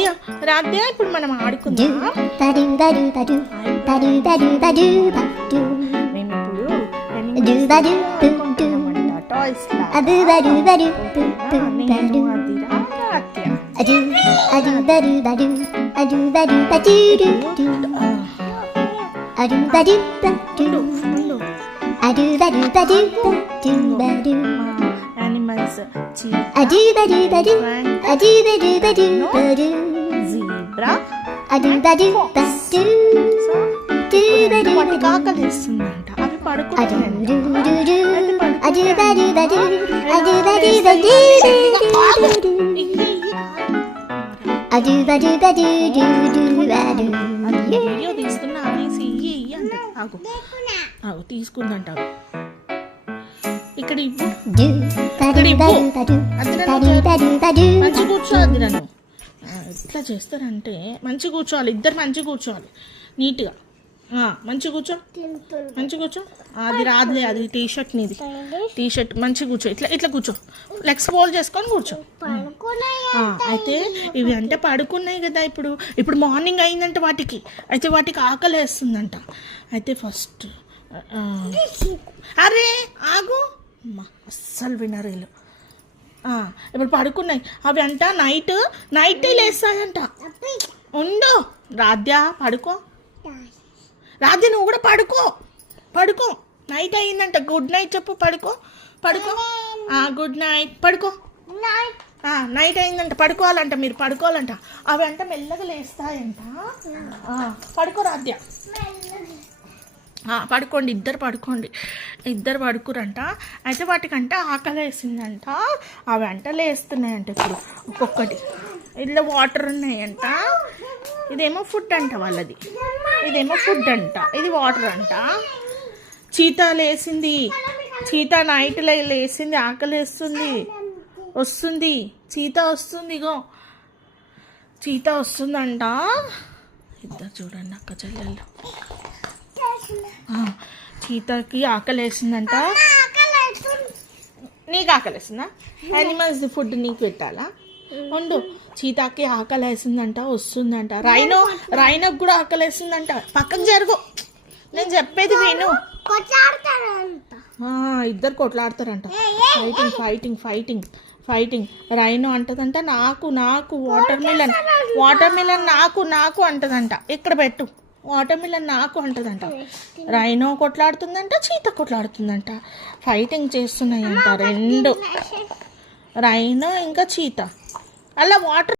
రాధ్య రాధ్య ఇప్పుడు మనం ఆడుకుందాం. మేము ఇప్పుడు టాయ్స్ animals, zebra, వాటికి ఆకలిస్తుందంట. అవి వీడియో తీసుకున్నా అనేసి ఆగు తీసుకుందంట. ఇక్కడ మంచి కూర్చోవద్దు నన్ను. ఎట్లా చేస్తారంటే మంచి కూర్చోవాలి, ఇద్దరు మంచి కూర్చోవాలి నీట్గా. మంచి కూర్చో. అది రాదులే, అది టీషర్ట్ నీది. టీషర్ట్ మంచి కూర్చో. ఇట్లా కూర్చో, లెగ్స్ ఫోల్డ్ చేసుకొని కూర్చో. అయితే ఇవి అంటే పడుకున్నాయి కదా. ఇప్పుడు మార్నింగ్ అయిందంట వాటికి. అయితే వాటికి ఆకలి వేస్తుందంట. అయితే ఫస్ట్ అరే ఆగు అమ్మా, అస్సలు వినరేలు. ఇప్పుడు పడుకున్నాయి అవి అంట. నైట్ లేస్తాయంట. ఉండు రాధ్య, పడుకో. రాధ్య నువ్వు కూడా పడుకో. నైట్ అయిందంట. గుడ్ నైట్ చెప్పు. పడుకో. Good night. పడుకో. నైట్ అయిందంట. పడుకోవాలంట. మీరు పడుకోవాలంట. అవి అంట మెల్లగా లేస్తాయంట. పడుకో రాధ్య. పడుకోండి, ఇద్దరు పడుకురంట. అయితే వాటికంట ఆకలి వేసిందంట. అవి అంట లేస్తున్నాయంట. ఇప్పుడు ఒక్కొక్కటి ఇందులో వాటర్ ఉన్నాయంట. ఇదేమో ఫుడ్ అంట వాళ్ళది. ఇదేమో ఫుడ్ అంట, ఇది వాటర్ అంట. చీతా లేసింది. చీతా నైట్ లేసింది. ఆకలి వస్తుంది. చీతా వస్తుంది. ఇగో చీతా వస్తుందంట. ఇద్దరు చూడండి అక్క చెల్లెళ్ళు. చీతాకి ఆకలి వేసిందంట. నీకు ఆకలి వేసిందా? యానిమల్స్ ఫుడ్ నీకు పెట్టాలా? ఉండు. చీతాకి ఆకలి వేసిందంట, వస్తుందంట. రైనోకి కూడా ఆకలి వేసిందంట. పక్కకు జరుగు, నేను చెప్పేది విను. ఇద్దరు కొట్లాడతారంట. ఫైటింగ్. రైనో అంటదంట నాకు వాటర్ మిలన్ నాకు అంటదంట. ఇక్కడ పెట్టు. వాటర్ మిలన్ నాకు అంటదంట. రైనో కొట్లాడుతుందంట, చీత కొట్లాడుతుందంట. ఫైటింగ్ చేస్తున్నాయంట రెండు, రైనో ఇంకా చీత. అలా వాటర్